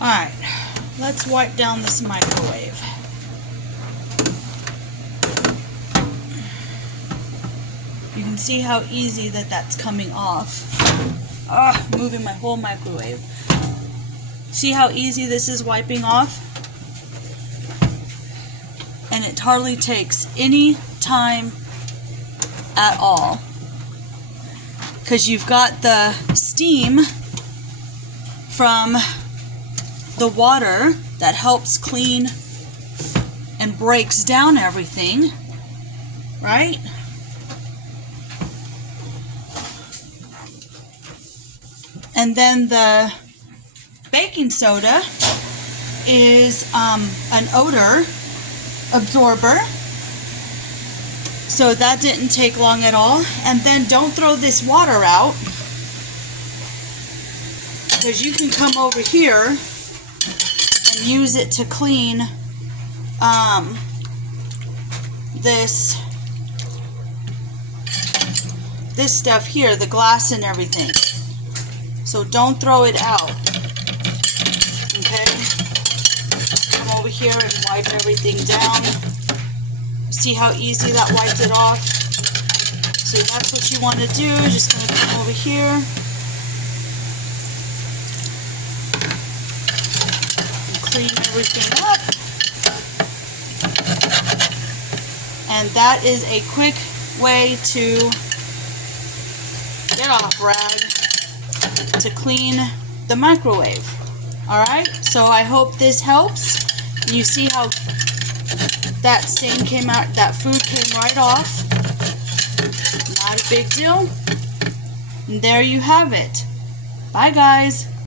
Alright, let's wipe down this microwave. You can see how easy that's coming off. Moving my whole microwave. See how easy this is wiping off? And it hardly takes any time at all. Because you've got the steam from the water that helps clean and breaks down everything, right? And then the baking soda is an odor absorber, so that didn't take long at all. And then don't throw this water out, because you can come over here and use it to clean this stuff here, the glass and everything. So don't throw it out. Okay? Just come over here and wipe everything down. See how easy that wiped it off? So that's what you want to do. Just going to come over here and clean everything up. And that is a quick way to get off rag to clean the microwave. Alright, so I hope this helps. You see how that stain came out, that food came right off. Not a big deal. And there you have it. Bye guys.